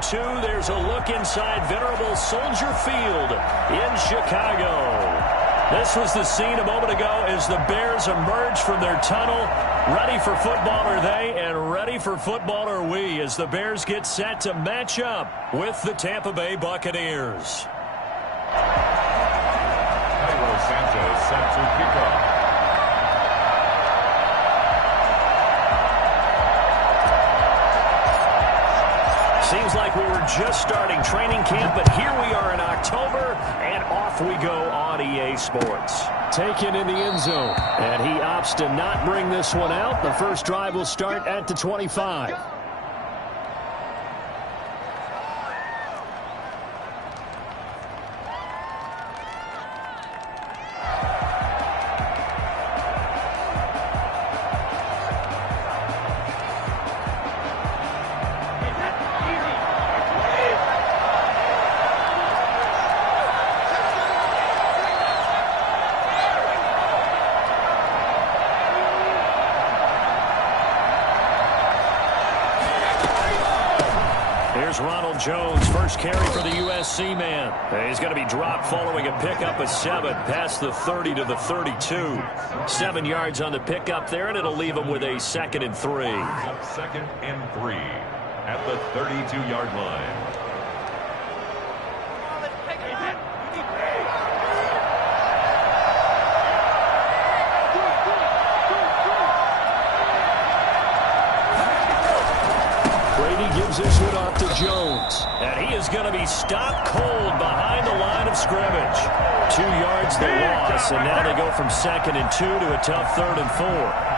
and 2. There's a look inside Venerable Soldier Field in Chicago. This was the scene a moment ago as the Bears emerged from their tunnel. Ready for football are they, and ready for football are we, as the Bears get set to match up with the Tampa Bay Buccaneers. Cairo Sanchez set to kick off. Seems like we were just starting training camp, but here we are in October, and off we go on EA Sports. Taken in the end zone, and he opts to not bring this one out. The first drive will start at the 25. Ronald Jones, first carry for the USC man. He's going to be dropped following a pickup of 7 past the 30 to the 32. 7 yards on the pickup there, and it'll leave him with a 2nd and 3. 2nd and 3 at the 32-yard line. Gives this one off to Jones, and he is going to be stopped cold behind the line of scrimmage. 2 yards the loss, and now they go from 2nd and 2 to a tough 3rd and 4.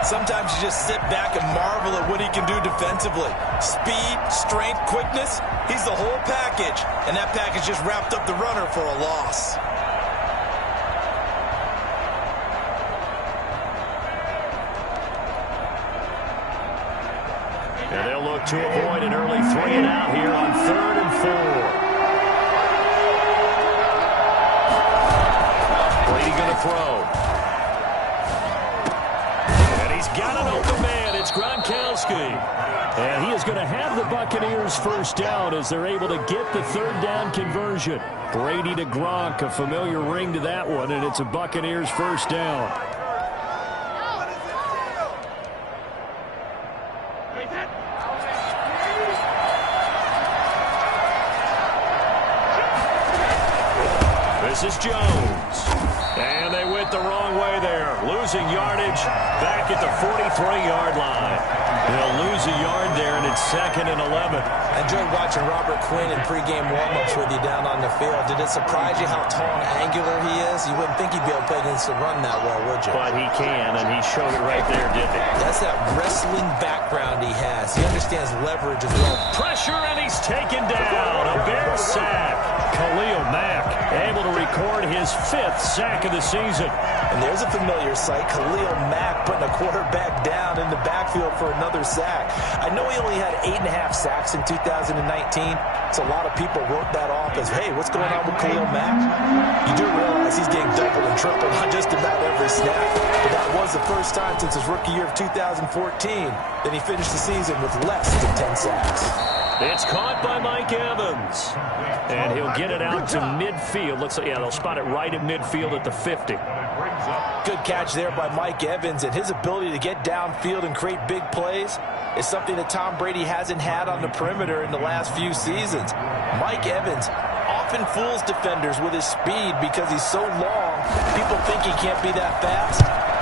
Sometimes you just sit back and marvel at what he can do defensively. Speed, strength, quickness, he's the whole package, and that package just wrapped up the runner for a loss. And they'll look to avoid an early 3 and out here on 3rd and 4. Brady going to throw. And he's got an open man. It's Gronkowski. And he is going to have the Buccaneers first down as they're able to get the 3rd down conversion. Brady to Gronk, a familiar ring to that one, and it's a Buccaneers first down. This is Jones. And they went the wrong way there. Losing yardage back at the 43-yard line. They'll lose a yard there, and it's 2nd and 11. I enjoyed watching Robert Quinn in pregame warm-ups with you down on the field. Did it surprise you how tall and angular he is? You wouldn't think he'd be able to play against the run that well, would you? But he can, and he showed it right there, didn't he? That's that wrestling background he has. He understands leverage as well. Pressure, and he's taken down. A Bear sack. Khalil Mack able to record his 5th sack of the season. And there's a familiar sight. Khalil Mack putting a quarterback down in the backfield for another sack. I know he only had 8.5 sacks in 2019. So a lot of people wrote that off as, hey, what's going on with Khalil Mack? You do realize he's getting doubled and tripled on just about every snap. But that was the first time since his rookie year of 2014 that he finished the season with less than 10 sacks. It's caught by Mike Evans. And he'll get it out to midfield. Looks like, yeah, they'll spot it right at midfield at the 50. Good catch there by Mike Evans, and his ability to get downfield and create big plays is something that Tom Brady hasn't had on the perimeter in the last few seasons. Mike Evans often fools defenders with his speed because he's so long. People think he can't be that fast,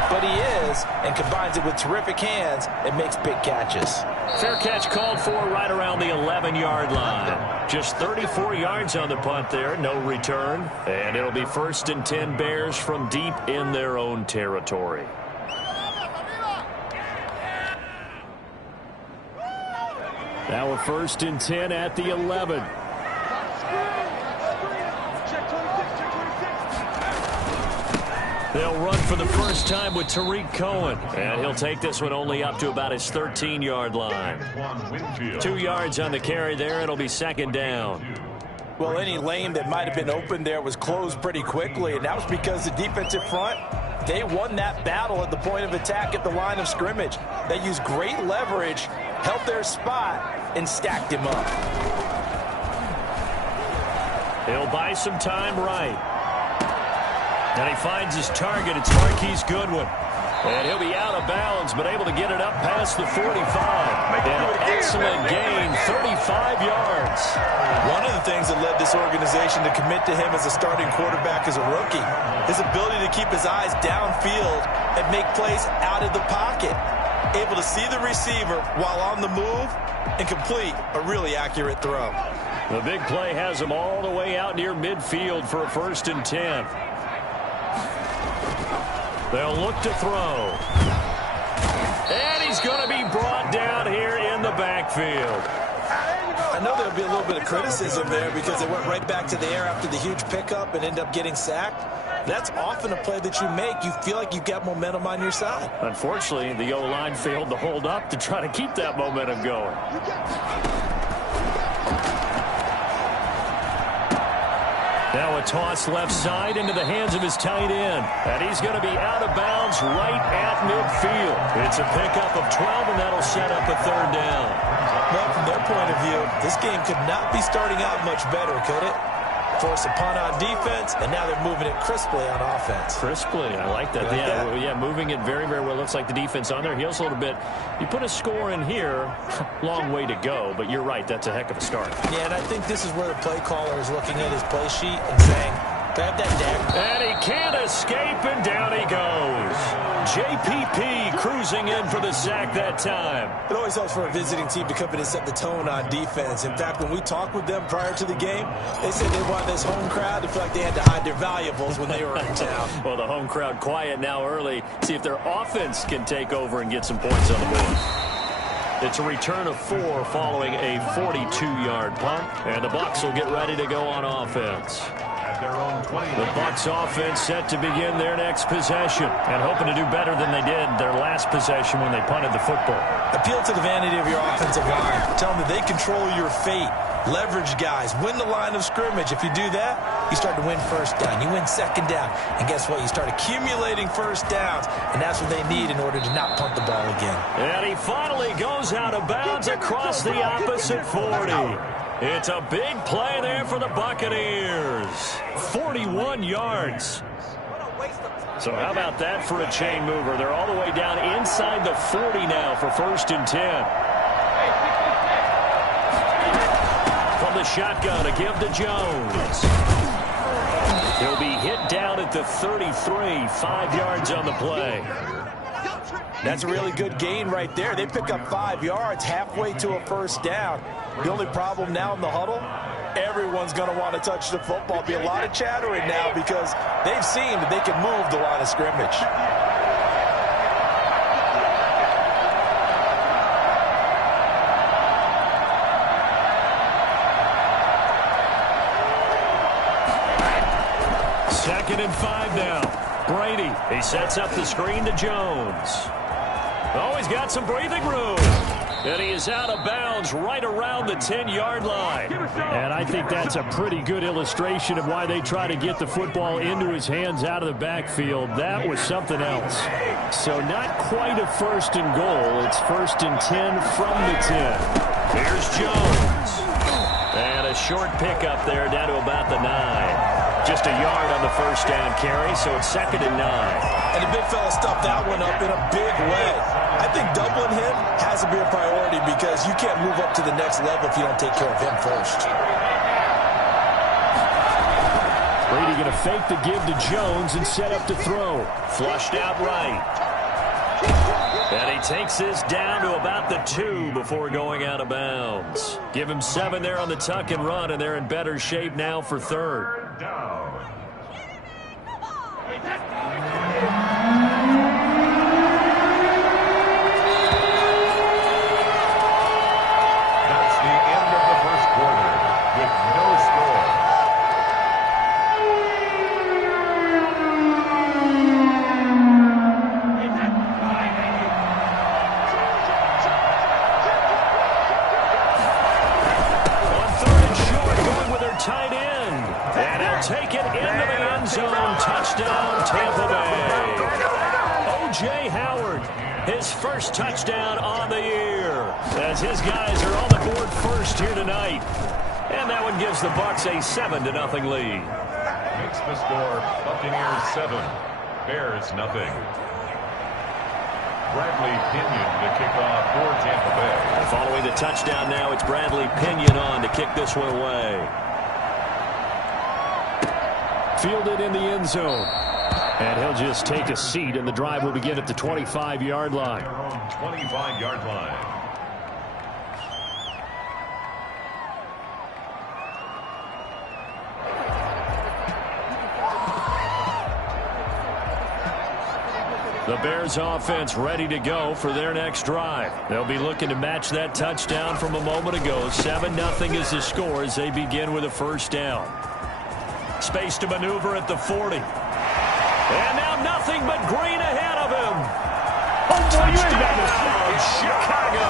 but he is, and combines it with terrific hands and makes big catches. Fair catch called for right around the 11-yard line. Just 34 yards on the punt there, no return. And it'll be 1st and 10 Bears from deep in their own territory. Now a 1st and 10 at the 11. They'll run for the first time with Tariq Cohen. And he'll take this one only up to about his 13-yard line. 2 yards on the carry there. It'll be 2nd down. Well, any lane that might have been open there was closed pretty quickly, and that was because the defensive front, they won that battle at the point of attack at the line of scrimmage. They used great leverage, held their spot, and stacked him up. He'll buy some time right. And he finds his target. It's Marquise Goodwin. And he'll be out of bounds, but able to get it up past the 45. An excellent gain, 35 yards. One of the things that led this organization to commit to him as a starting quarterback as a rookie, his ability to keep his eyes downfield and make plays out of the pocket. Able to see the receiver while on the move and complete a really accurate throw. The big play has him all the way out near midfield for a 1st and 10. They'll look to throw. And he's going to be brought down here in the backfield. I know there'll be a little bit of criticism there because they went right back to the air after the huge pickup and end up getting sacked. That's often a play that you make. You feel like you've got momentum on your side. Unfortunately, the O-line failed to hold up to try to keep that momentum going. Now a toss left side into the hands of his tight end. And he's going to be out of bounds right at midfield. It's a pickup of 12, and that'll set up a 3rd down. Well, from their point of view, this game could not be starting out much better, could it? Force a punt on defense, and now they're moving it crisply on offense. Crisply, I like that. Yeah, moving it very, very well. Looks like the defense on their heels a little bit. You put a score in here, long way to go, but you're right, that's a heck of a start. Yeah, and I think this is where the play caller is looking at his play sheet and saying, grab that dagger. And he can't escape, and down he goes. JPP cruising in for the sack that time. It always helps for a visiting team to come in and set the tone on defense. In fact, when we talked with them prior to the game, they said they wanted this home crowd to feel like they had to hide their valuables when they were in town. Well, the home crowd quiet now early. See if their offense can take over and get some points on the board. It's a return of 4 following a 42-yard punt, and the Bucs will get ready to go on offense. The Bucs offense set to begin their next possession and hoping to do better than they did their last possession when they punted the football. Appeal to the vanity of your offensive line. Tell them that they control your fate. Leverage guys. Win the line of scrimmage. If you do that, you start to win 1st down. You win 2nd down. And guess what? You start accumulating 1st downs. And that's what they need in order to not punt the ball again. And he finally goes out of bounds across the opposite 40. It's a big play there for the Buccaneers. 41 yards. So how about that for a chain mover? They're all the way down inside the 40 now for 1st and 10. From the shotgun, a give to Jones. He'll be hit down at the 33, 5 yards on the play. That's a really good gain right there. They pick up 5 yards halfway to a 1st down. The only problem now in the huddle, everyone's going to want to touch the football. Be a lot of chattering now because they've seen that they can move the line of scrimmage. Second and 5 now. Brady, he sets up the screen to Jones. Oh, he's got some breathing room. And he is out of bounds right around the 10-yard line. And I think that's a pretty good illustration of why they try to get the football into his hands out of the backfield. That was something else. So not quite a 1st and goal. It's 1st and 10 from the 10. Here's Jones. And a short pickup there down to about the 9. Just a yard on the 1st down carry, so it's 2nd and 9. And the big fella stuffed that one up in a big way. I think doubling him has to be a priority because you can't move up to the next level if you don't take care of him first. Brady going to fake the give to Jones and set up to throw. Flushed out right. And he takes this down to about the 2 before going out of bounds. Give him 7 there on the tuck and run, and they're in better shape now for 3rd. That's the end of the 1st quarter with no score. On 3rd and short, going with their tight end. And he'll take it into the end zone. Touchdown, Tampa Bay. O.J. Howard, his 1st touchdown on the year. As his guys are on the board first here tonight. And that one gives the Bucs a 7-0 lead. Makes the score Buccaneers 7, Bears nothing. Bradley Pinion to kick off for Tampa Bay. Following the touchdown now, it's Bradley Pinion on to kick this one away. Fielded in the end zone. And he'll just take a seat, and the drive will begin at the 25-yard line. Their own 25-yard line. The Bears offense ready to go for their next drive. They'll be looking to match that touchdown from a moment ago. 7-0 is the score as they begin with a first down. Space to maneuver at the 40. And now nothing but green ahead of him. Touchdown, Chicago.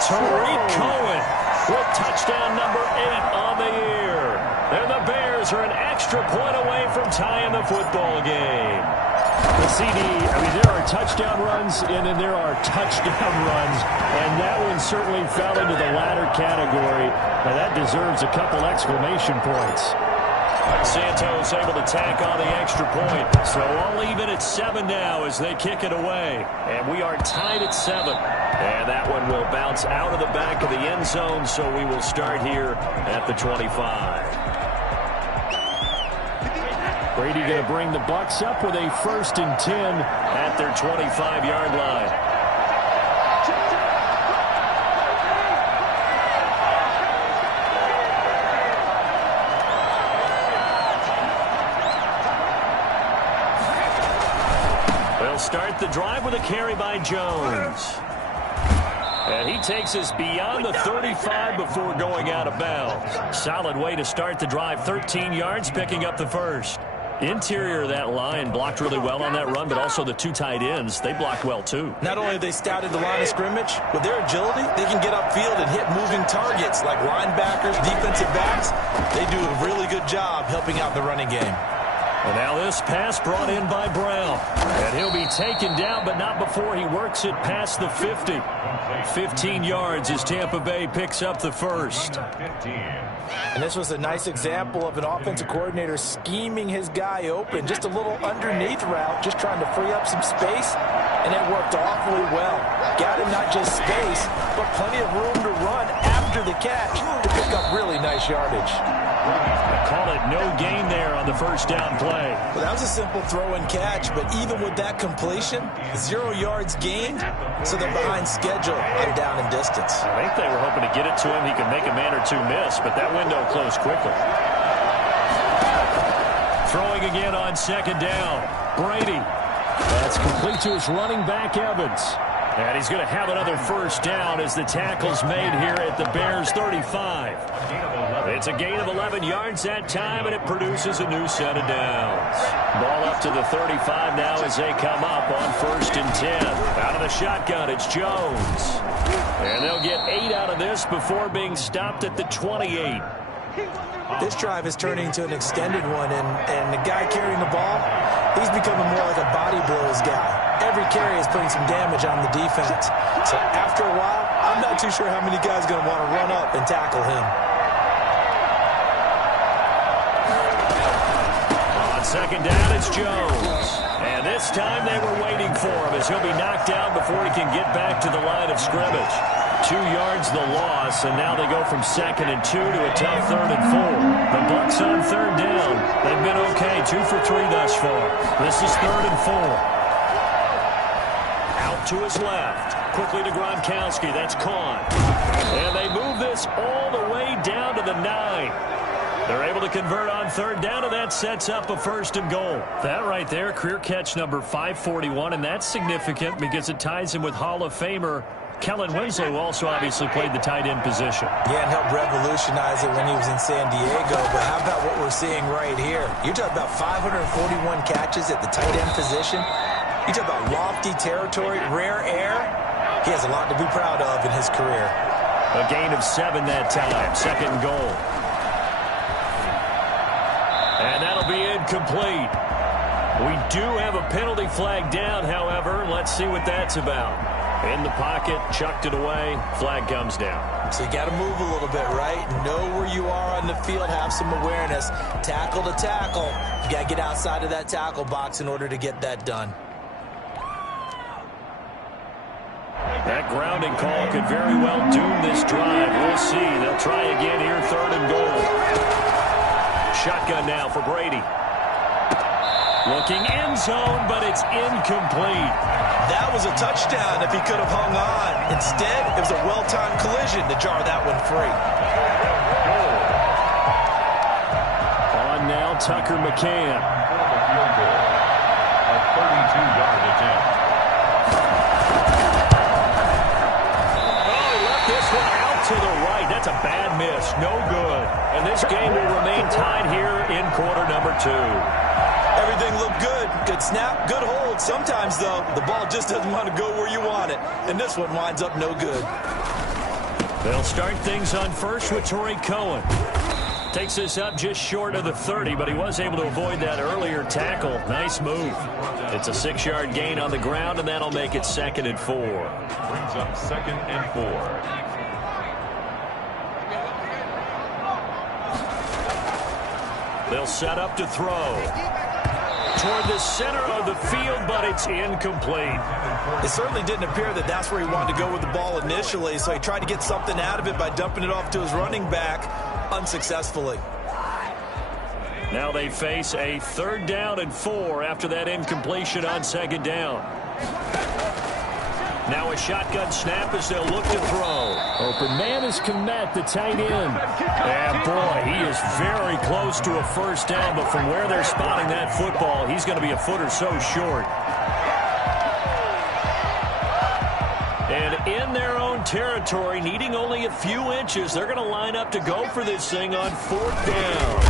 Tariq Cohen with touchdown number 8 on the year. And the Bears are an extra point away from tying the football game. The CD, there are touchdown runs, and then there are touchdown runs, and that one certainly fell into the latter category. Now, that deserves a couple exclamation points. Santos able to tack on the extra point, so all even at 7 now as they kick it away. And we are tied at 7. And that one will bounce out of the back of the end zone, so we will start here at the 25. Brady going to bring the Bucs up with a 1st and 10 at their 25-yard line. They'll start the drive with a carry by Jones. And he takes us beyond the 35 before going out of bounds. Solid way to start the drive. 13 yards, picking up the first. Interior of that line blocked really well on that run, but also the 2 tight ends, they blocked well too. Not only have they scouted the line of scrimmage, with their agility, they can get upfield and hit moving targets like linebackers, defensive backs. They do a really good job helping out the running game. And now this pass brought in by Brown. And he'll be taken down, but not before he works it past the 50. 15 yards as Tampa Bay picks up the first. And this was a nice example of an offensive coordinator scheming his guy open. Just a little underneath route, just trying to free up some space. And it worked awfully well. Got him not just space, but plenty of room to run after the catch to pick up really nice yardage. Call it no gain there on the first down play. Well, that was a simple throw and catch, but even with that completion, 0 yards gained, so they're behind schedule on down and distance. I think they were hoping to get it to him. He could make a man or two miss, but that window closed quickly. Throwing again on 2nd down. Brady. That's complete to his running back, Evans. And he's going to have another first down as the tackle's made here at the Bears' 35. It's a gain of 11 yards that time, and it produces a new set of downs. Ball up to the 35 now as they come up on 1st and 10. Out of the shotgun, it's Jones. And they'll get 8 out of this before being stopped at the 28. This drive is turning into an extended one, and the guy carrying the ball, he's becoming more like a body blows guy. Every carry is putting some damage on the defense. So after a while, I'm not too sure how many guys are going to want to run up and tackle him. On 2nd down, it's Jones. And this time they were waiting for him as he'll be knocked down before he can get back to the line of scrimmage. 2 yards the loss, and now they go from 2nd and 2 to a tough 3rd and 4. The Bucs on 3rd down. They've been okay, 2 for 3 thus far. This is 3rd and 4. Out to his left. Quickly to Gronkowski. That's Kahn. And they move this all the way down to the 9. They're able to convert on 3rd down, and that sets up a 1st and goal. That right there, career catch number 541, and that's significant because it ties him with Hall of Famer Kellen Winslow, who also obviously played the tight end position. Yeah, and helped revolutionize it when he was in San Diego. But how about what we're seeing right here? You're talking about 541 catches at the tight end position. You talk about lofty territory, rare air. He has a lot to be proud of in his career. A gain of 7 that time. 2nd and goal. And that'll be incomplete. We do have a penalty flag down, however. Let's see what that's about. In the pocket, chucked it away, flag comes down. So you got to move a little bit, right? Know where you are on the field, have some awareness. Tackle to tackle. You got to get outside of that tackle box in order to get that done. That grounding call could very well doom this drive. We'll see. They'll try again here, 3rd and goal. Shotgun now for Brady. Looking end zone, but it's incomplete. That was a touchdown if he could have hung on. Instead, it was a well-timed collision to jar that one free. On now, Tucker McCann. A 32-yard attempt. Oh, he left this one out to the right. That's a bad miss. No good. And this game will remain tied here in quarter number 2. Everything looked good. Good snap, good hold. Sometimes, though, the ball just doesn't want to go where you want it. And this one winds up no good. They'll start things on first with Torrey Cohen. Takes this up just short of the 30, but he was able to avoid that earlier tackle. Nice move. It's a 6-yard gain on the ground, and that'll make it 2nd and 4. Brings up 2nd and 4. They'll set up to throw. Toward the center of the field, but it's incomplete. It certainly didn't appear that that's where he wanted to go with the ball initially, so he tried to get something out of it by dumping it off to his running back unsuccessfully. Now they face a 3rd down and 4 after that incompletion on 2nd down. Now a shotgun snap as they'll look to throw. Open man is Kmet, the tight end. And boy, he is very close to a 1st down, but from where they're spotting that football, he's going to be a foot or so short. And in their own territory, needing only a few inches, they're going to line up to go for this thing on 4th down.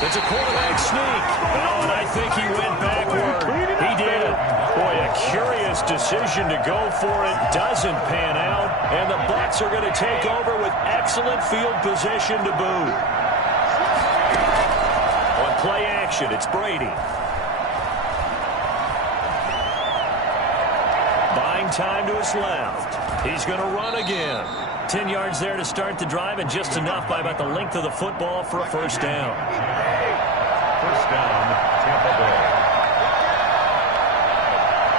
It's a quarterback sneak. Oh, and I think he went backward. He did. Boy, a curious decision to go for it. Doesn't pan out. And the Bucs are going to take over with excellent field position to boot. On play action, it's Brady. Buying time to his left. He's going to run again. 10 yards there to start the drive, and just enough by about the length of the football for a 1st down. 1st down, Tampa Bay.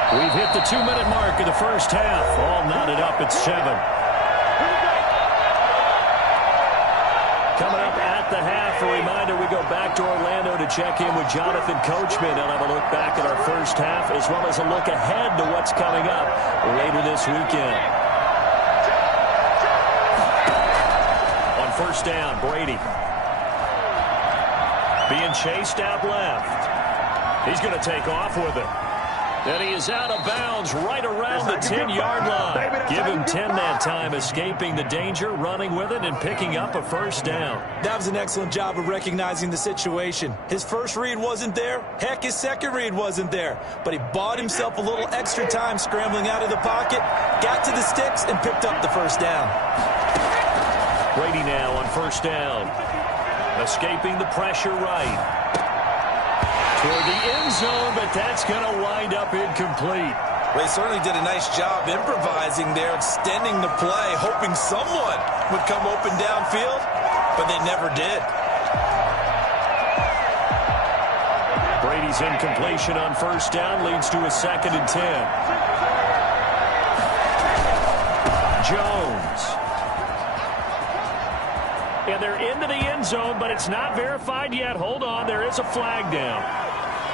We've hit the 2-minute mark of the 1st half. All knotted up at 7. Coming up at the half, a reminder, we go back to Orlando to check in with Jonathan Coachman and have a look back at our 1st half, as well as a look ahead to what's coming up later this weekend. On 1st down, Brady. Being chased out left. He's going to take off with it. And he is out of bounds right around the 10-yard line. Give him 10 that time, escaping the danger, running with it, and picking up a 1st down. That was an excellent job of recognizing the situation. His first read wasn't there. Heck, his second read wasn't there. But he bought himself a little extra time scrambling out of the pocket, got to the sticks, and picked up the 1st down. Brady now on 1st down. Escaping the pressure right. Toward the end zone, but that's going to wind up incomplete. Well, he certainly did a nice job improvising there, extending the play, hoping someone would come open downfield, but they never did. Brady's incompletion on 1st down leads to a 2nd and 10. Jones. And they're into the end zone, but it's not verified yet. Hold on, there is a flag down.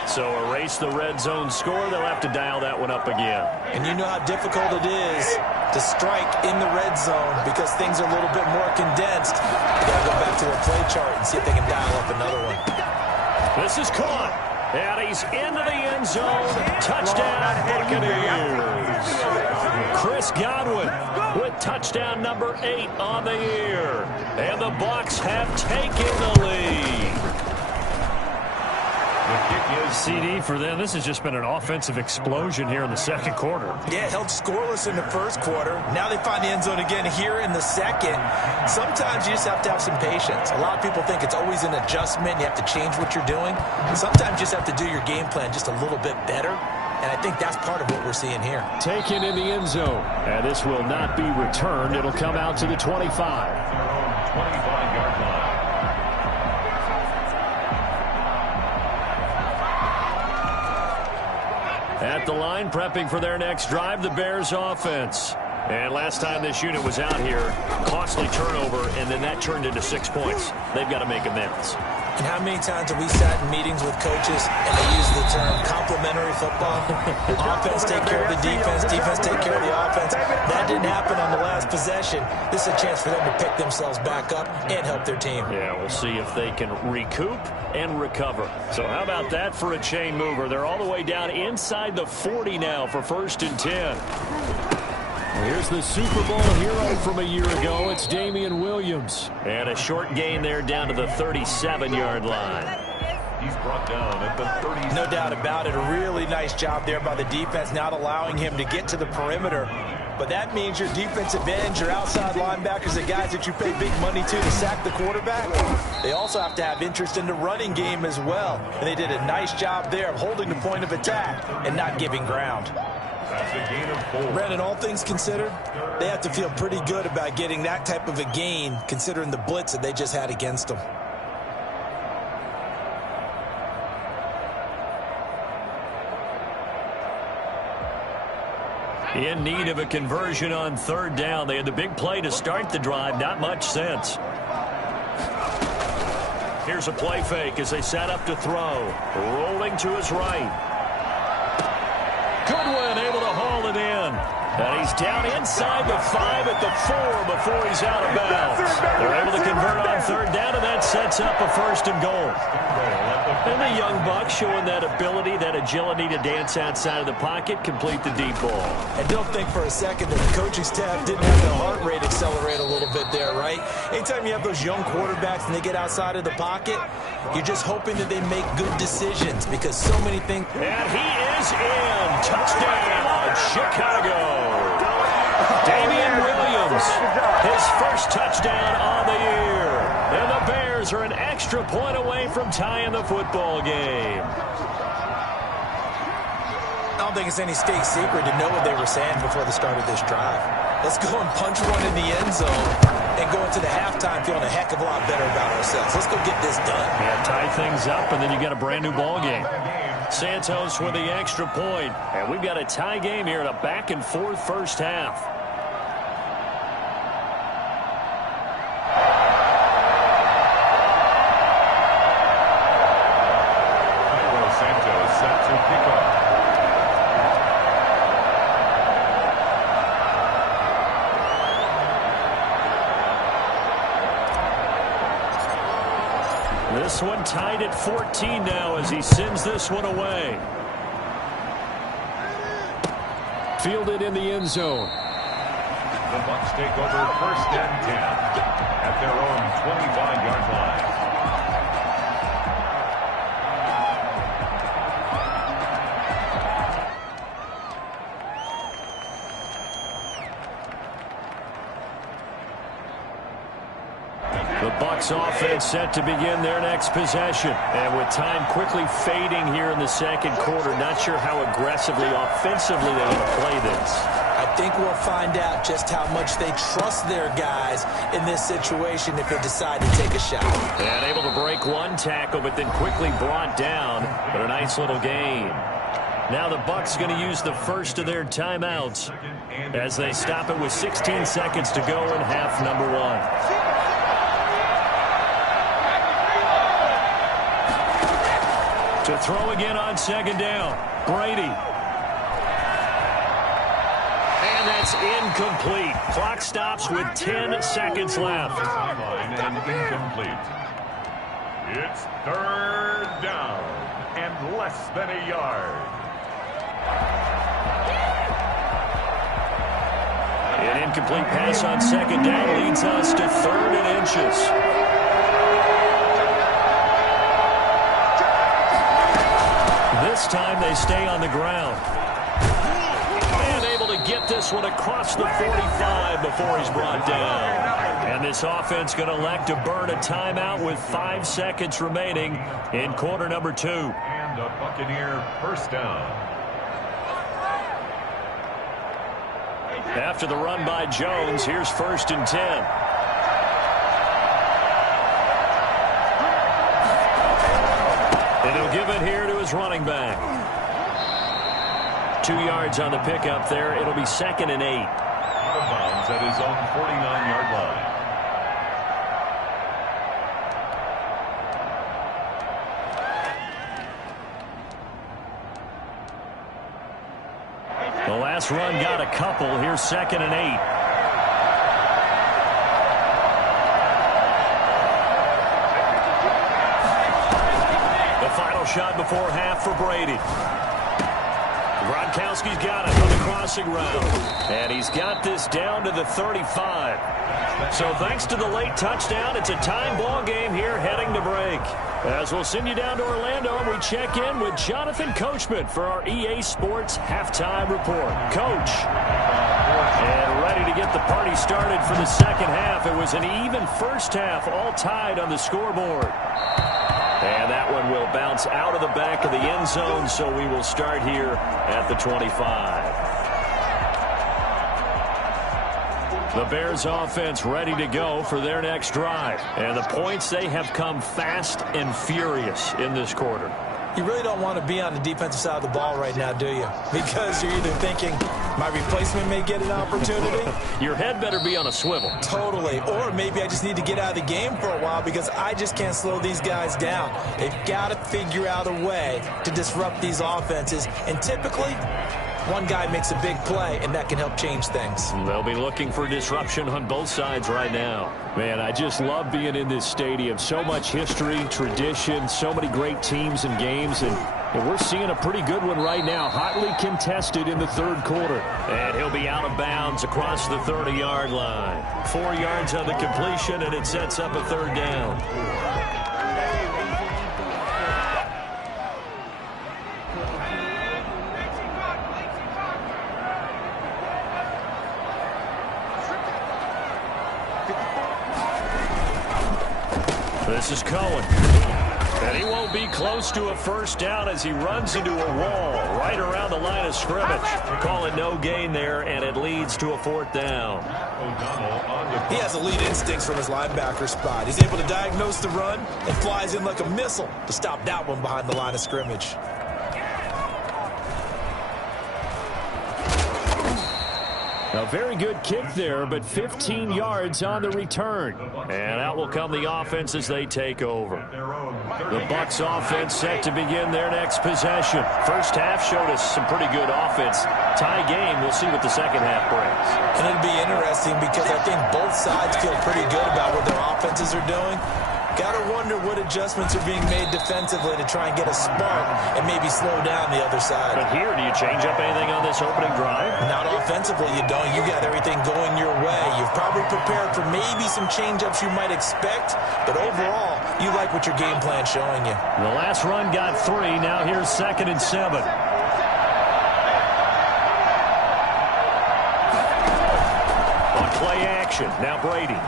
So erase the red zone score. They'll have to dial that one up again. And you know how difficult it is to strike in the red zone because things are a little bit more condensed. You got to go back to their play chart and see if they can dial up another one. This is caught. And he's into the end zone. Touchdown, Buccaneers. Chris Godwin with touchdown number 8 on the year. And the Bucs have taken the lead. CD for them. This has just been an offensive explosion here in the 2nd quarter. Yeah, held scoreless in the 1st quarter. Now they find the end zone again here in the 2nd. Sometimes you just have to have some patience. A lot of people think it's always an adjustment. You have to change what you're doing. Sometimes you just have to do your game plan just a little bit better. And I think that's part of what we're seeing here. Taken in the end zone. And this will not be returned. It'll come out to the 25. 25-yard line. At the line, prepping for their next drive, the Bears offense. And last time this unit was out here, costly turnover, and then that turned into 6 points. They've got to make amends. And how many times have we sat in meetings with coaches and they use the term complementary football? Offense take care of the defense, defense take care of the offense. That didn't happen on the last possession. This is a chance for them to pick themselves back up and help their team. Yeah, we'll see if they can recoup and recover. So how about that for a chain mover? They're all the way down inside the 40 now for 1st and 10. Here's the Super Bowl hero from a year ago. It's Damian Williams. And a short gain there down to the 37-yard line. He's brought down at the 30. No doubt about it. A really nice job there by the defense, not allowing him to get to the perimeter. But that means your defensive ends, your outside linebackers, the guys that you pay big money to sack the quarterback, they also have to have interest in the running game as well. And they did a nice job there of holding the point of attack and not giving ground. That's a gain of 4. Brandon, all things considered, they have to feel pretty good about getting that type of a gain considering the blitz that they just had against them. In need of a conversion on 3rd down. They had the big play to start the drive. Not much sense. Here's a play fake as they set up to throw. Rolling to his right. Goodwin able to haul it in. And he's down inside the 5 at the 4 before he's out of bounds. They're able to convert on 3rd down, and that sets up a 1st and goal. And the young buck showing that ability, that agility to dance outside of the pocket, complete the deep ball. And don't think for a second that the coaching staff didn't have their heart rate accelerate a little bit there, right? Anytime you have those young quarterbacks and they get outside of the pocket, you're just hoping that they make good decisions because so many things. And he is in. Touchdown, Chicago. Damian Williams, his first touchdown on the year. And the Bears are an extra point away from tying the football game. I don't think it's any state secret to know what they were saying before the start of this drive. Let's go and punch one in the end zone and go into the halftime feeling a heck of a lot better about ourselves. Let's go get this done. Yeah, tie things up, and then you get a brand new ball game. Santos with the extra point, and we've got a tie game here in a back-and-forth first half. Santos set to kick off. This one tied at 14 now as he sends this one away. Fielded in the end zone. The Bucs take over 1st and 10 at their own 25-yard line. The Bucs offense set to begin their next possession. And with time quickly fading here in the 2nd quarter, not sure how aggressively, offensively they want to play this. I think we'll find out just how much they trust their guys in this situation if they decide to take a shot. And able to break one tackle, but then quickly brought down. But a nice little gain. Now the Bucs going to use the first of their timeouts as they stop it with 16 seconds to go in half number 1. To throw again on 2nd down. Brady. And that's incomplete. Clock stops with 10 seconds left. And incomplete. It's 3rd down and less than a yard. An incomplete pass on 2nd down leads us to 3rd and inches. This time they stay on the ground. And able to get this one across the 45 before he's brought down. And this offense going to elect to burn a timeout with 5 seconds remaining in quarter number 2. And a Buccaneer 1st down. After the run by Jones, here's 1st and 10. And he'll give it here to his running back. 2 yards on the pickup there. It'll be 2nd and 8. Out of bounds at his own 49-yard line. The last run got a couple. Here's 2nd and 8. The final shot before half for Brady. Gronkowski's got it on the crossing route. And he's got this down to the 35. So thanks to the late touchdown, it's a time ball game here heading to break. As we'll send you down to Orlando, we check in with Jonathan Coachman for our EA Sports Halftime Report. Coach. And ready to get the party started for the second half. It was an even first half, all tied on the scoreboard. And that one will bounce out of the back of the end zone, so we will start here at the 25. The Bears offense ready to go for their next drive. And the points, they have come fast and furious in this quarter. You really don't want to be on the defensive side of the ball right now, do you? Because you're either thinking, my replacement may get an opportunity. Your head better be on a swivel. Totally. Or maybe I just need to get out of the game for a while because I just can't slow these guys down. They've got to figure out a way to disrupt these offenses. And typically, one guy makes a big play, and that can help change things. They'll be looking for disruption on both sides right now. Man, I just love being in this stadium. So much history, tradition, so many great teams and games, and we're seeing a pretty good one right now, hotly contested in the third quarter. And he'll be out of bounds across the 30-yard line. 4 yards on the completion, and it sets up a 3rd down. This is Cohen. And he won't be close to a first down as he runs into a wall right around the line of scrimmage. Call it no gain there, and it leads to a 4th down. He has elite instincts from his linebacker spot. He's able to diagnose the run and flies in like a missile to stop that one behind the line of scrimmage. A very good kick there, but 15 yards on the return. And out will come the offense as they take over. The Bucs offense set to begin their next possession. First half showed us some pretty good offense. Tie game, we'll see what the second half brings. And it'll be interesting because I think both sides feel pretty good about what their offenses are doing. Got to wonder what adjustments are being made defensively to try and get a spark and maybe slow down the other side. But here, do you change up anything on this opening drive? Not offensively, you don't. You got everything going your way. You've probably prepared for maybe some change-ups you might expect, but overall, you like what your game plan's showing you. The last run got 3. Now here's 2nd and 7. On play action, now Brady.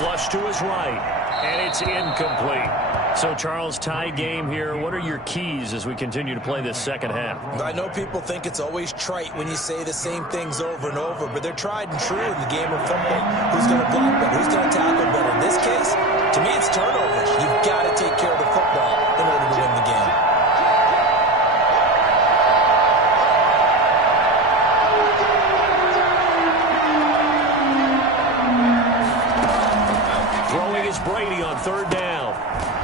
Flush to his right. And it's incomplete. So, Charles, tie game here. What are your keys as we continue to play this second half? I know people think it's always trite when you say the same things over and over, but they're tried and true in the game of football. Who's going to block better? Who's going to tackle better? In this case, to me, it's turnovers. You've got to take care of the football in order to win the game. Brady on 3rd down.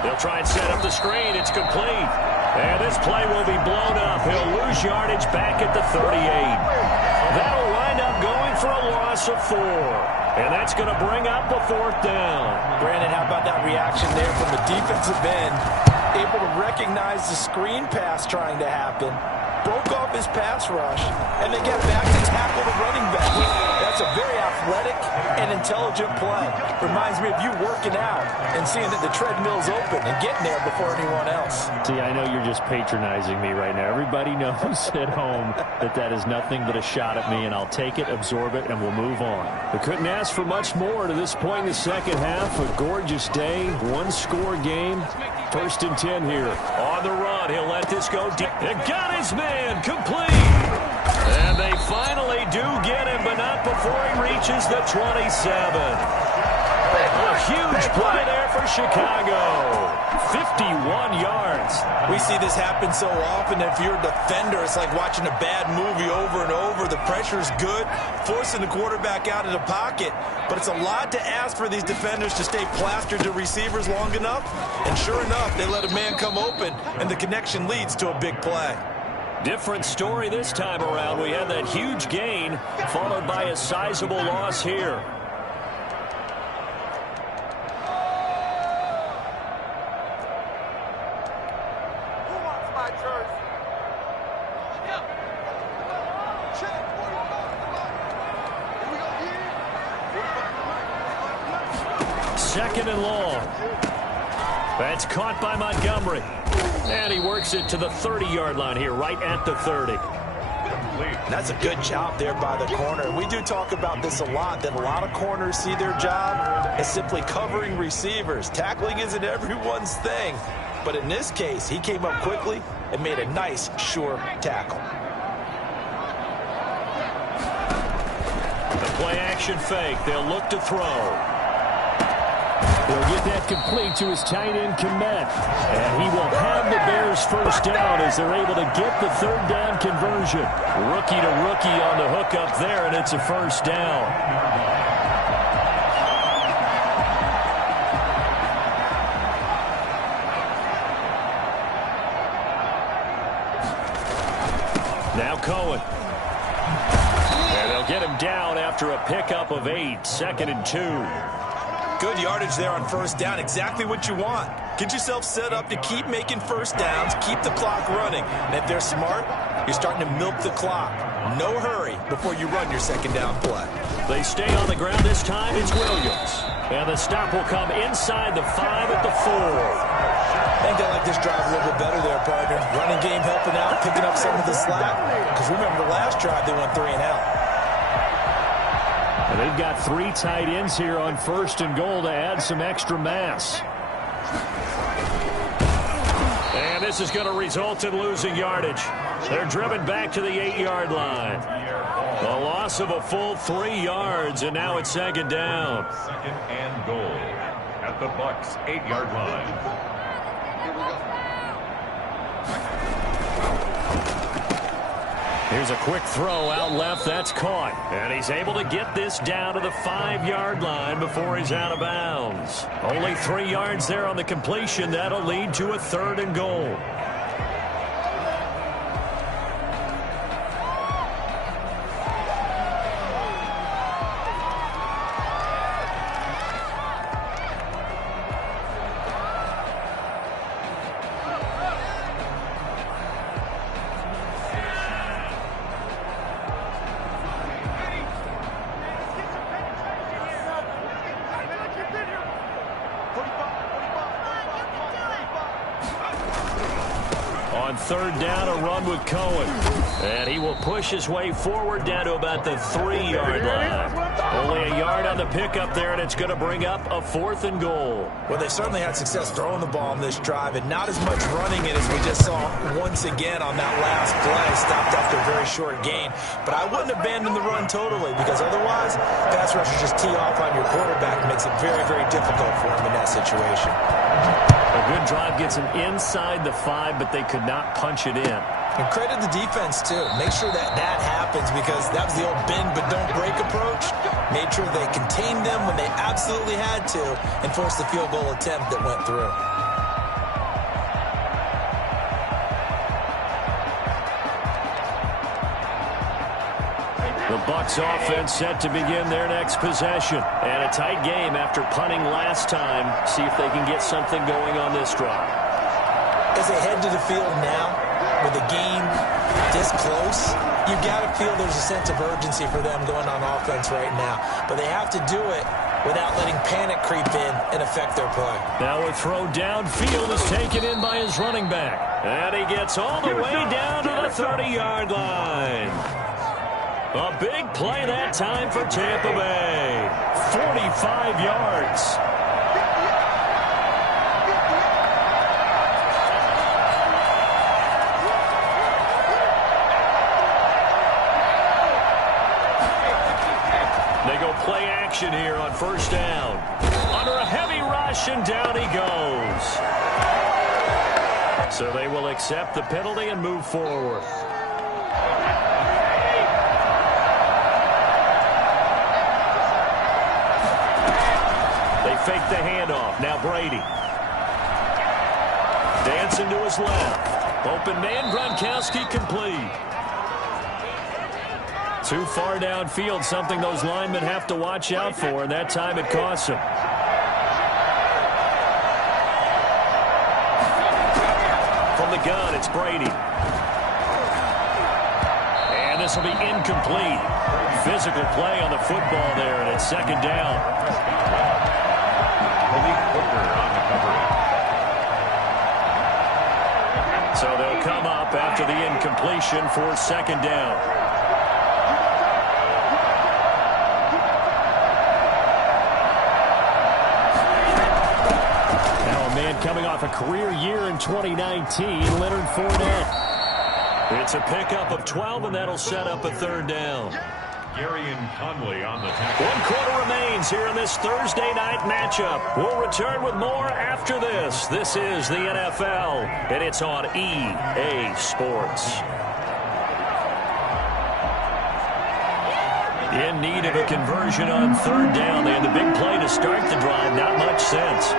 They'll try and set up the screen. It's complete. And this play will be blown up. He'll lose yardage back at the 38. That'll wind up going for a loss of 4. And that's going to bring up a 4th down. Brandon, how about that reaction there from the defensive end? Able to recognize the screen pass trying to happen. Broke off his pass rush. And then get back to tackle the running back. That's a very athletic and intelligent play. Reminds me of you working out and seeing that the treadmill's open and getting there before anyone else. See, I know you're just patronizing me right now. Everybody knows at home that that is nothing but a shot at me, and I'll take it, absorb it, and we'll move on. We couldn't ask for much more to this point in the second half. A gorgeous day, one-score game. 1st and 10 here. On the run, he'll let this go deep. And got his man complete. And they finally do get him, but not before he reaches the 27. A huge play there for Chicago. 51 yards. We see this happen so often. If you're a defender, it's like watching a bad movie over and over. The pressure's good, forcing the quarterback out of the pocket. But it's a lot to ask for these defenders to stay plastered to receivers long enough. And sure enough, they let a man come open, and the connection leads to a big play. Different story this time around. We had that huge gain, followed by a sizable loss here. Second and long. That's caught by Montgomery. And he works it to the 30-yard line here, right at the 30. That's a good job there by the corner. We do talk about this a lot, that a lot of corners see their job as simply covering receivers. Tackling isn't everyone's thing. But in this case, he came up quickly and made a nice, sure tackle. The play-action fake. They'll look to throw. He'll get that complete to his tight end, Kmet. And he will have the Bears first down as they're able to get the third down conversion. Rookie to rookie on the hook up there, and it's a first down. Now Cohen. And they'll get him down after a pickup of 8, 2nd and 2. Good yardage there on first down. Exactly what you want. Get yourself set up to keep making first downs, keep the clock running. And if they're smart, you're starting to milk the clock. No hurry before you run your second down play. They stay on the ground this time. It's Williams. And the stop will come inside the 5 at the 4. I think they like this drive a little bit better there, partner. Running game helping out, picking up some of the slack. Because remember the last drive, they went 3 and out. And they've got 3 tight ends here on first and goal to add some extra mass. And this is going to result in losing yardage. They're driven back to the 8-yard line. A loss of a full 3 yards, and now it's 2nd down. 2nd and goal at the Bucs' 8-yard line. Here's a quick throw out left. That's caught. And he's able to get this down to the 5-yard line before he's out of bounds. Only 3 yards there on the completion. That'll lead to a 3rd and goal. On 3rd down, a run with Cohen. And he will push his way forward down to about the 3-yard line. Only a yard on the pickup there, and it's going to bring up a 4th and goal. Well, they certainly had success throwing the ball on this drive, and not as much running it as we just saw once again on that last play. Stopped after a very short gain. But I wouldn't abandon the run totally, because otherwise, pass rushers just tee off on your quarterback and makes it very, very difficult for him in that situation. A good drive gets him inside the 5, but they could not punch it in. And credit the defense, too. Make sure that happens, because that was the old bend but don't break approach. Made sure they contained them when they absolutely had to and forced the field goal attempt that went through. The Bucs offense set to begin their next possession. And a tight game after punting last time. See if they can get something going on this drive. As they head to the field now, with the game this close, you've got to feel there's a sense of urgency for them going on offense right now. But they have to do it without letting panic creep in and affect their play. Now a throw downfield is taken in by his running back. And he gets all the way down to the 30-yard line. A big play that time for Tampa Bay. 45 yards. on first down. Under a heavy rush, and down he goes. So they will accept the penalty and move forward. They fake the handoff. Now Brady. Dancing to his left. Open man, Gronkowski complete. Too far downfield, something those linemen have to watch out for, and that time it costs them. From the gun, it's Brady. And this will be incomplete. Physical play on the football there, and it's second down. So they'll come up after the incompletion for second down. Coming off a career year in 2019, Leonard Fournette. It's a pickup of 12, and that'll set up a third down. Gary and Conley on the tackle. 1 quarter remains here in this Thursday night matchup. We'll return with more after this. This is the NFL, and it's on EA Sports. In need of a conversion on third down. They had the big play to start the drive. Not much sense.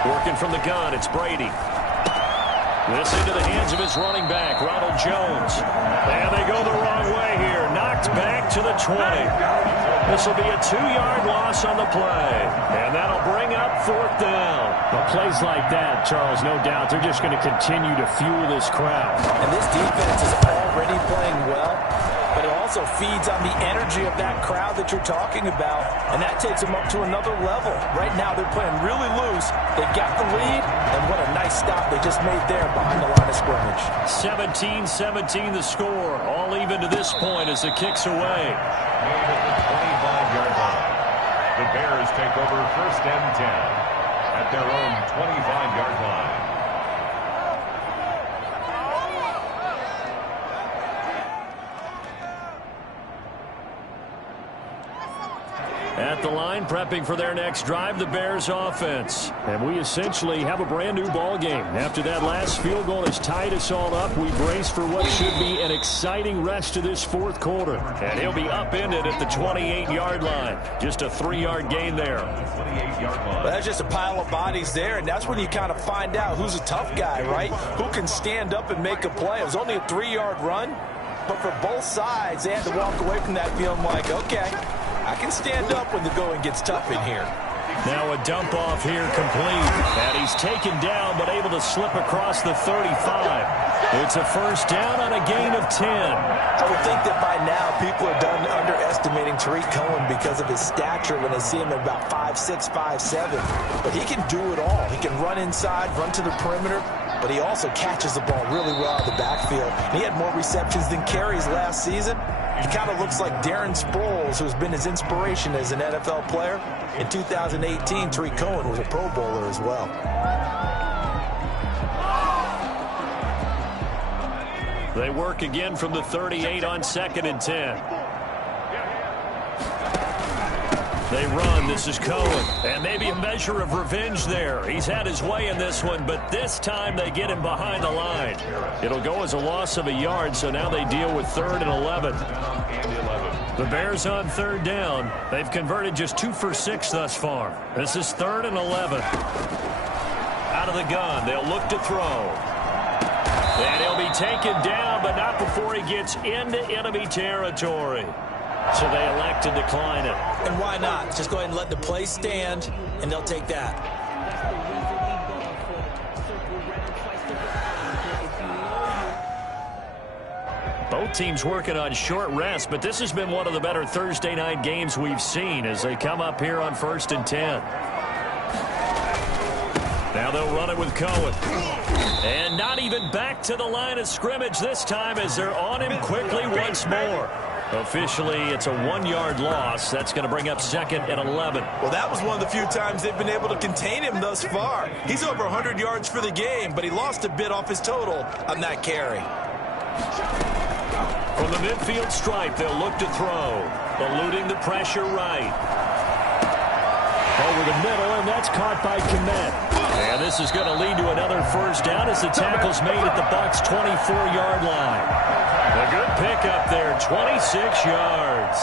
Working from the gun, it's Brady. This into the hands of his running back, Ronald Jones. And they go the wrong way here. Knocked back to the 20. This will be a 2-yard loss on the play. And that'll bring up fourth down. Well, plays like that, Charles, no doubt, they're just going to continue to fuel this crowd. And this defense is already playing well, but it also feeds on the energy of that crowd that you're talking about, and that takes them up to another level. Right now, they're playing really loose. They got the lead, and what a nice stop they just made there behind the line of scrimmage. 17-17 the score, all even to this point as the kick's away. Made at the 25-yard line. The Bears take over first and 10 at their own 25-yard line. At the line, prepping for their next drive, the Bears offense. And we essentially have a brand new ball game. After that last field goal has tied us all up, we brace for what should be an exciting rest of this fourth quarter. And he'll be upended at the 28-yard line. Just a 3-yard gain there. 28-yard line. Well, that's just a pile of bodies there, and that's when you kind of find out who's a tough guy, right? Who can stand up and make a play. It was only a 3-yard run, but for both sides, they had to walk away from that feeling like, okay, I can stand up when the going gets tough in here. Now a dump off here complete. And he's taken down but able to slip across the 35. It's a first down on a gain of 10. I would think that by now people are done underestimating Tarik Cohen because of his stature when they see him at about 5'6", 5'7". But he can do it all. He can run inside, run to the perimeter, but he also catches the ball really well in the backfield. And he had more receptions than carries last season. He kind of looks like Darren Sproles, who's been his inspiration as an NFL player. In 2018, Tarik Cohen was a Pro Bowler as well. They work again from the 38 on 2nd and 10. They run. This is Cohen. And maybe a measure of revenge there. He's had his way in this one, but this time they get him behind the line. It'll go as a loss of a yard, so now they deal with 3rd and 11. The Bears on 3rd down. They've converted just 2 for 6 thus far. This is 3rd and 11. Out of the gun. They'll look to throw. And he'll be taken down, but not before he gets into enemy territory. So they elect to decline it. And why not? Just go ahead and let the play stand, and they'll take that. Both teams working on short rest, but this has been one of the better Thursday night games we've seen as they come up here on 1st and 10. Now they'll run it with Cohen. And not even back to the line of scrimmage this time as they're on him quickly once more. Officially, it's a 1-yard loss. That's going to bring up 2nd and 11. Well, that was one of the few times they've been able to contain him thus far. He's over 100 yards for the game, but he lost a bit off his total on that carry. From the midfield stripe, they'll look to throw. Eluding the pressure right. Over the middle, and that's caught by Kmet. And this is going to lead to another first down as the tackle's made at the Bucs' 24-yard line. A good pickup there, 26 yards.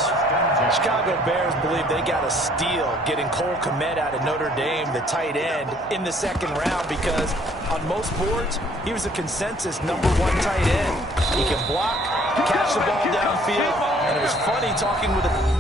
Chicago Bears believe they got a steal getting Cole Kmet out of Notre Dame, the tight end, in the second round because on most boards, he was a consensus #1 tight end. He can block, catch the ball downfield, and it was funny talking with a...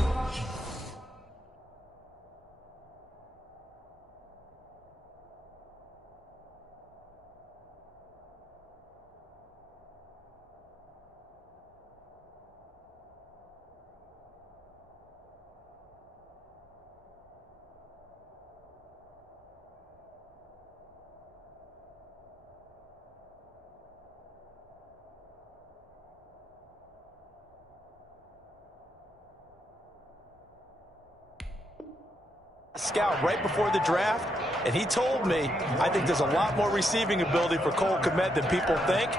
scout right before the draft, and he told me, I think there's a lot more receiving ability for Cole Kmet than people think.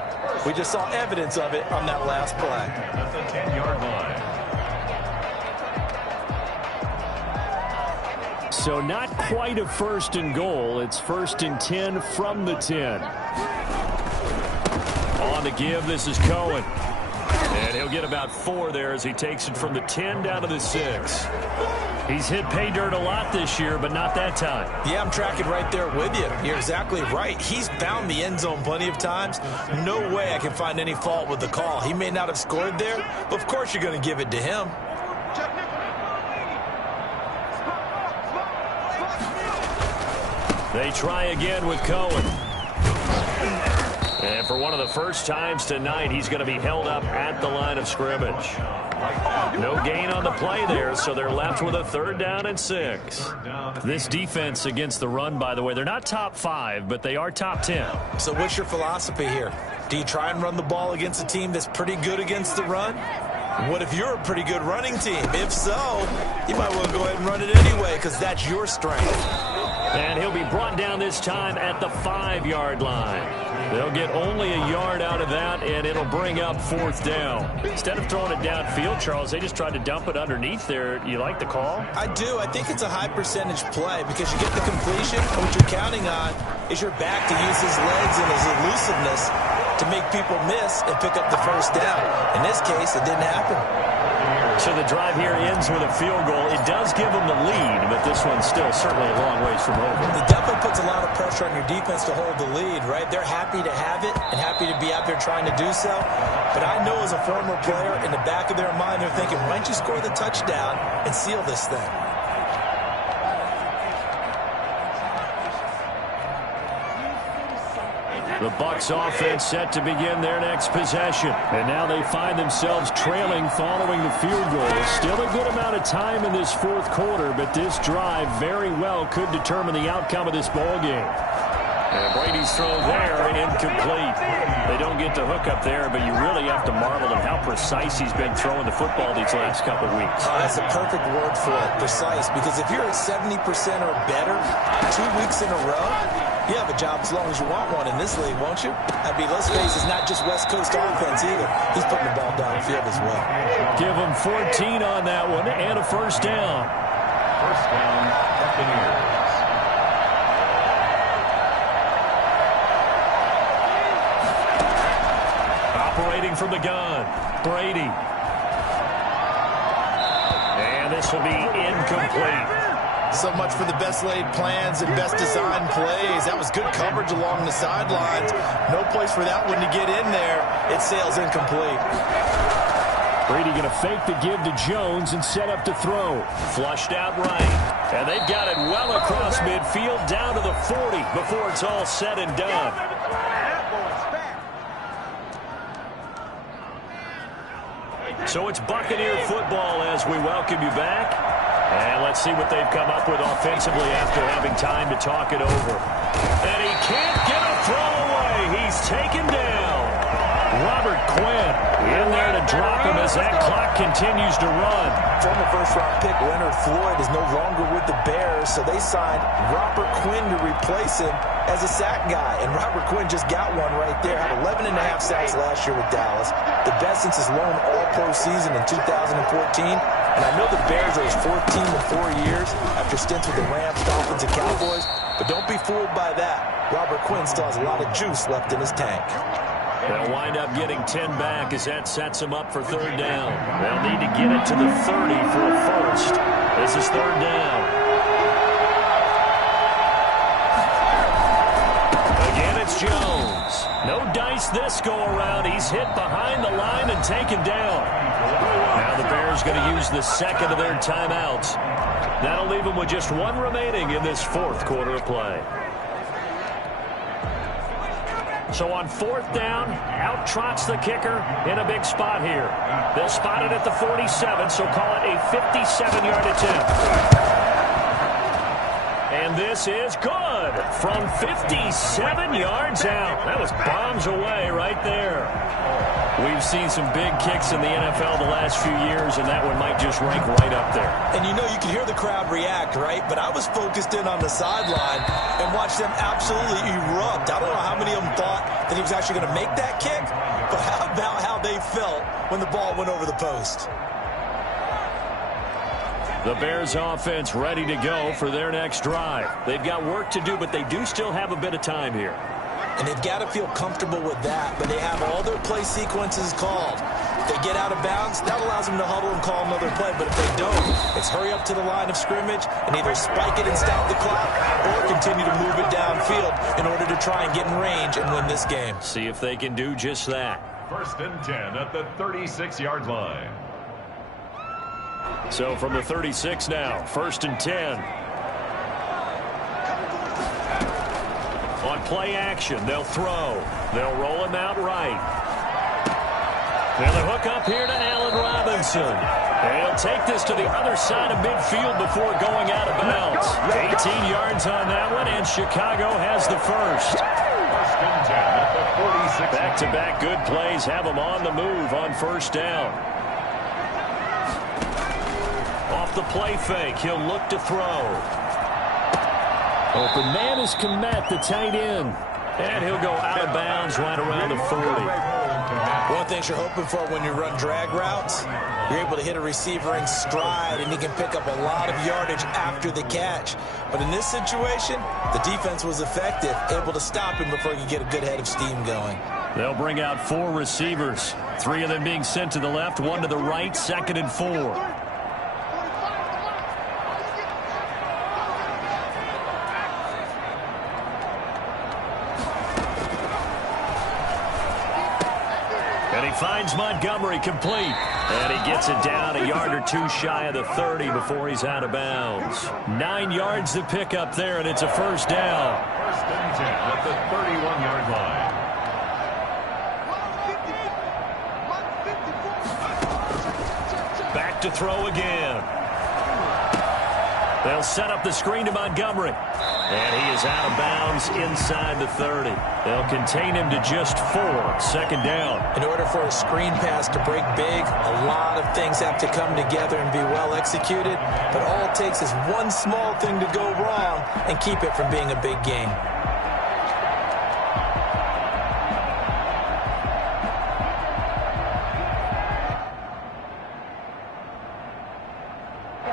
We just saw evidence of it on that last play. At the 10-yard line. So not quite a 1st and goal. It's 1st and 10 from the 10. On the give, this is Cohen. And he'll get about 4 there as he takes it from the 10 down to the 6. He's hit pay dirt a lot this year, but not that time. Yeah, I'm tracking right there with you. You're exactly right. He's found the end zone plenty of times. No way I can find any fault with the call. He may not have scored there, but of course you're going to give it to him. They try again with Cohen. And for one of the first times tonight, he's going to be held up at the line of scrimmage. No gain on the play there, so they're left with a 3rd down and 6. This defense against the run, by the way, they're not top 5, but they are top 10. So what's your philosophy here? Do you try and run the ball against a team that's pretty good against the run? What if you're a pretty good running team? If so, you might want to go ahead and run it anyway because that's your strength. And he'll be brought down this time at the 5-yard line. They'll get only a yard out of that, and it'll bring up 4th down. Instead of throwing it downfield, Charles, they just tried to dump it underneath there. You like the call? I do. I think it's a high percentage play because you get the completion, and what you're counting on is your back to use his legs and his elusiveness to make people miss and pick up the first down. In this case, it didn't happen. So the drive here ends with a field goal. It does give them the lead, but this one's still certainly a long ways from over. It definitely puts a lot of pressure on your defense to hold the lead, right? They're happy to have it and happy to be out there trying to do so. But I know as a former player, in the back of their mind, they're thinking, why don't you score the touchdown and seal this thing? The Bucs offense set to begin their next possession. And now they find themselves trailing following the field goal. Still a good amount of time in this 4th quarter, but this drive very well could determine the outcome of this ball game. And Brady's throw there, incomplete. They don't get the hook up there, but you really have to marvel at how precise he's been throwing the football these last couple weeks. Oh, that's a perfect word for it, precise, because if you're at 70% or better 2 weeks in a row, you have a job as long as you want one in this league, won't you? I mean, let's face it, it's not just West Coast offense either. He's putting the ball downfield as well. Give him 14 on that one and a 1st down. 1st down, Buccaneers. Operating from the gun, Brady. And this will be incomplete. So much for the best laid plans and best designed plays. That was good coverage along the sidelines. No place for that one to get in there. It sails incomplete. Brady going to fake the give to Jones and set up to throw. Flushed out right. And they've got it well across midfield down to the 40 before it's all said and done. So it's Buccaneer football as we welcome you back. And let's see what they've come up with offensively after having time to talk it over. And he can't get a throw away. He's taken down. Robert Quinn in there to drop him as that clock continues to run. Former first-round pick Leonard Floyd is no longer with the Bears, so they signed Robert Quinn to replace him as a sack guy. And Robert Quinn just got one right there. Had 11.5 sacks last year with Dallas, the best since his lone All-Pro season in 2014. And I know the Bears are his fourth team in 4 years after stints with the Rams, Dolphins, and Cowboys. But don't be fooled by that. Robert Quinn still has a lot of juice left in his tank. They'll wind up getting 10 back as that sets them up for third down. They'll need to get it to the 30 for a first. This is third down. Again, it's Jones. No dice this go-around. He's hit behind the line and taken down. Now the Bears going to use the second of their timeouts. That'll leave them with just one remaining in this fourth quarter of play. So on fourth down, out trots the kicker in a big spot here. They'll spot it at the 47, so call it a 57-yard attempt. And this is good from 57 yards out. That was bombs away right there. We've seen some big kicks in the NFL the last few years, and that one might just rank right up there. And you know, you can hear the crowd react, right? But I was focused in on the sideline and watched them absolutely erupt. I don't know how many of them thought that he was actually going to make that kick, but how about how they felt when the ball went over the post? The Bears offense ready to go for their next drive. They've got work to do, but they do still have a bit of time here. And they've got to feel comfortable with that, but they have all their play sequences called. If they get out of bounds, that allows them to huddle and call another play. But if they don't, it's hurry up to the line of scrimmage and either spike it and stop the clock or continue to move it downfield in order to try and get in range and win this game. See if they can do just that. First and 10 at the 36-yard line. So from the 36 now, first and 10. On play action, they'll throw. They'll roll him out right. They'll hook up here to Allen Robinson. And he'll take this to the other side of midfield before going out of bounds. 18 yards on that one, and Chicago has the first. First and 10 at the 46. Back-to-back good plays have them on the move on first down. Off the play fake, he'll look to throw. Open man is Kmet, the tight end. And he'll go out of bounds right around the 40. One thing you're hoping for when you run drag routes, you're able to hit a receiver in stride, and he can pick up a lot of yardage after the catch. But in this situation, the defense was effective, able to stop him before he could get a good head of steam going. They'll bring out 4 receivers, 3 of them being sent to the left, 1 to the right, second and 4. And he finds Montgomery complete. And he gets it down a yard or 2 shy of the 30 before he's out of bounds. 9 yards to pick up there, and it's a first down. First and 10 at the 31-yard line. Back to throw again. They'll set up the screen to Montgomery. And he is out of bounds inside the 30. They'll contain him to just 4. Second down. In order for a screen pass to break big, a lot of things have to come together and be well executed. But all it takes is one small thing to go wrong and keep it from being a big game.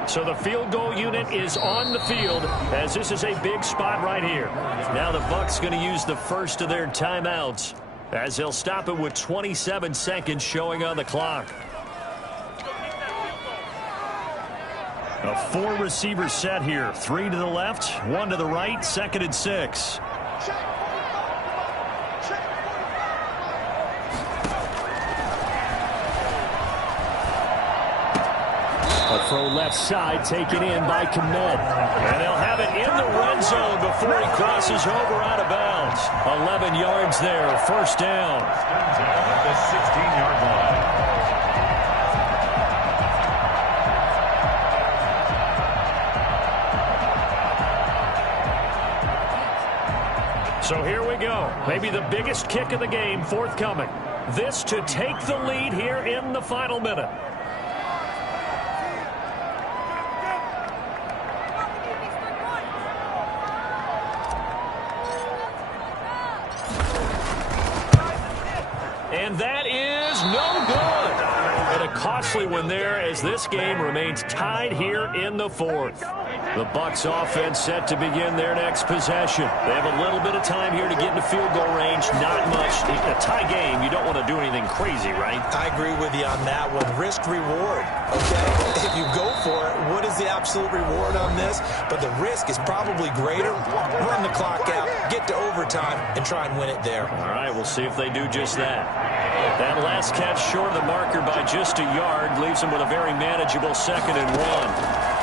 So the field goal unit is on the field as this is a big spot right here. Now the Bucs going to use the first of their timeouts as they'll stop it with 27 seconds showing on the clock. A 4 receiver set here. 3 to the left, 1 to the right, second and 6. A throw left side taken in by Kmet. And they'll have it in the red zone before he crosses over out of bounds. 11 yards there, first down. First and 10 at the 16-yard line. So here we go. Maybe the biggest kick of the game forthcoming. This to take the lead here in the final minute. And that is no good. And a costly one there as this game remains tied here in the fourth. The Bucs offense set to begin their next possession. They have a little bit of time here to get into field goal range. Not much. In a tie game, you don't want to do anything crazy, right? I agree with you on that one. Risk reward, okay? If you go for it, what is the absolute reward on this? But the risk is probably greater. Run the clock out, get to overtime, and try and win it there. All right, we'll see if they do just that. That last catch short of the marker by just a yard leaves them with a very manageable 2nd and 1.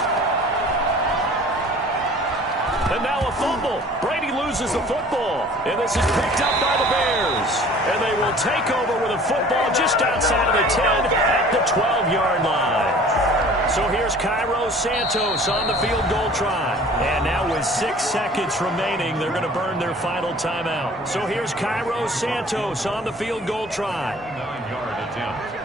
And now a fumble. Brady loses the football. And this is picked up by the Bears. And they will take over with a football just outside of the 10 at the 12-yard line. So here's Cairo Santos on the field goal try. And now with 6 seconds remaining, they're going to burn their final timeout. So here's Cairo Santos on the field goal try. 9-yard attempt.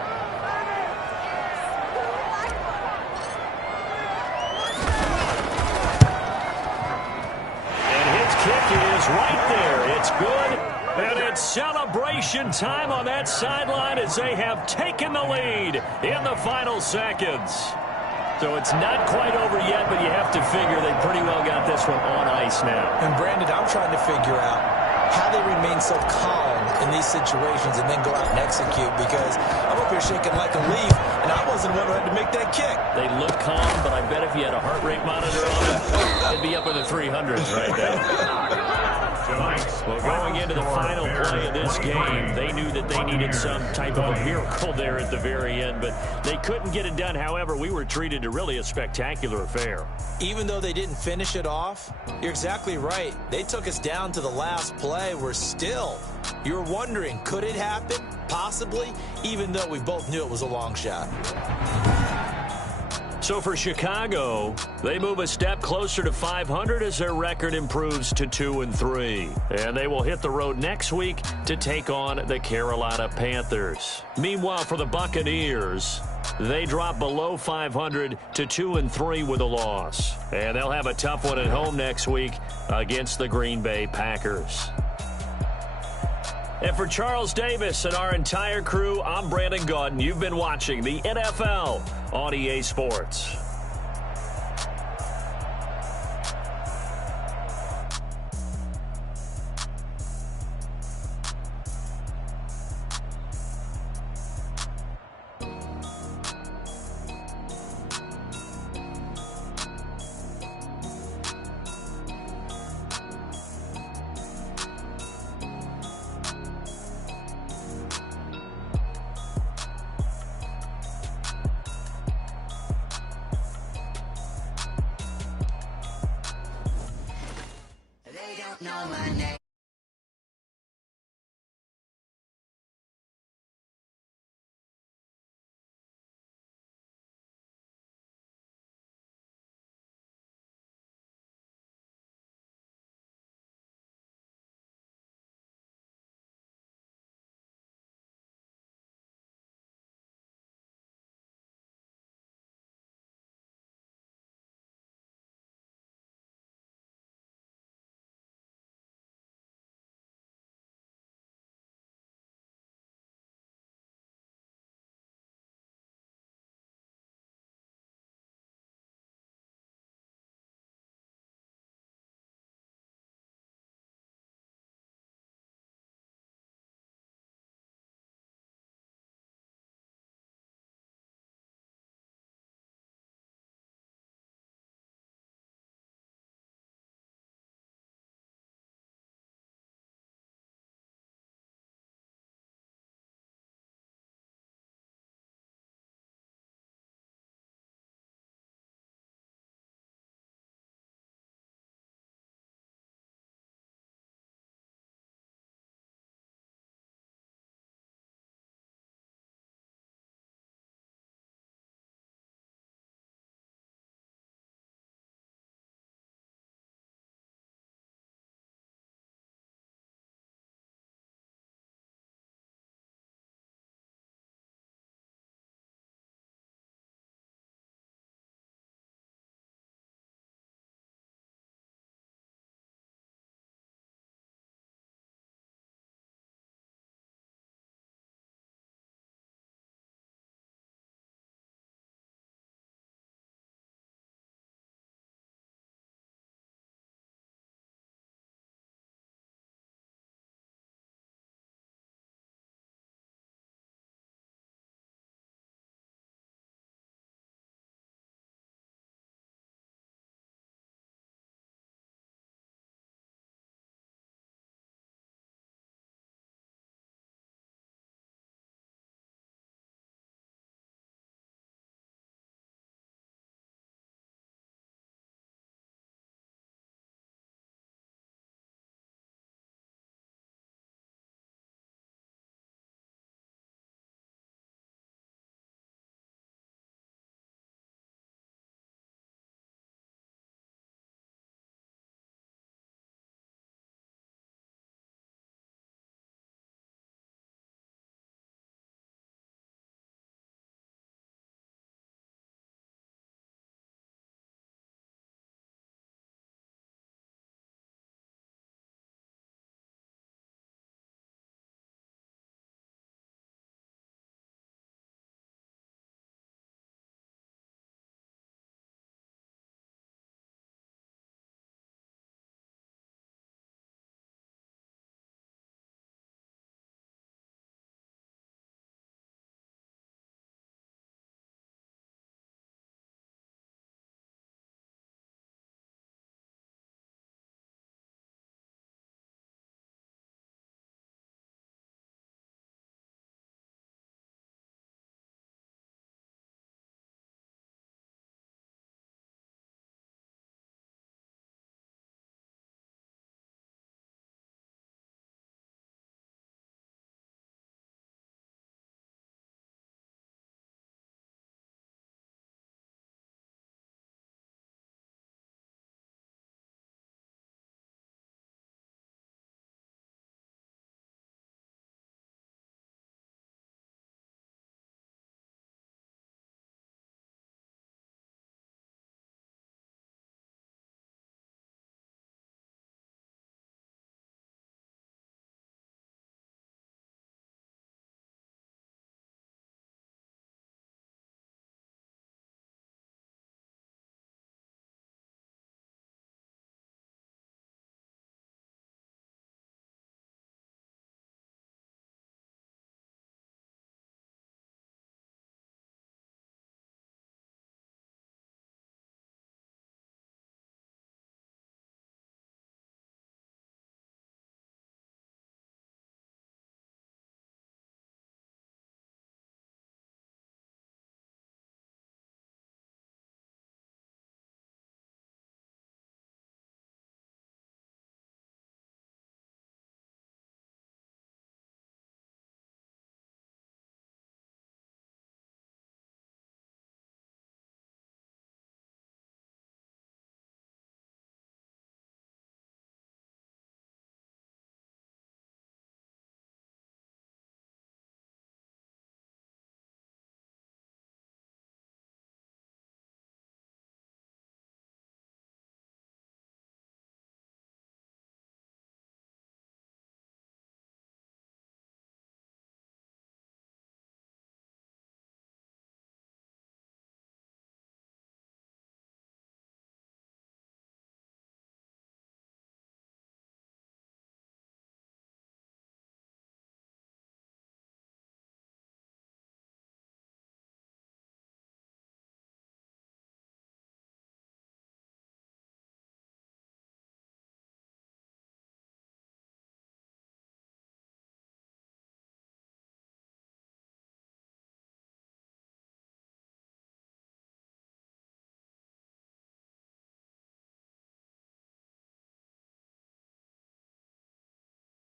Right there. It's good. And it's celebration time on that sideline as they have taken the lead in the final seconds. So it's not quite over yet, but you have to figure they pretty well got this one on ice now. And, Brandon, I'm trying to figure out how they remain so calm in these situations and then go out and execute, because I'm up here shaking like a leaf, and I wasn't the one who had to make that kick. They look calm, but I bet if you had a heart rate monitor on it, it'd be up in the 300s right there. Well, going into the final play of this game, they knew that they needed some type of a miracle there at the very end, but they couldn't get it done. However, we were treated to really a spectacular affair. Even though they didn't finish it off, you're exactly right. They took us down to the last play. We're still, you're wondering, could it happen? Possibly, even though we both knew it was a long shot. So for Chicago, they move a step closer to 500 as their record improves to 2-3. And they will hit the road next week to take on the Carolina Panthers. Meanwhile, for the Buccaneers, they drop below 500 to 2-3 with a loss. And they'll have a tough one at home next week against the Green Bay Packers. And for Charles Davis and our entire crew, I'm Brandon Gaudin. You've been watching the NFL on EA Sports. Know my name.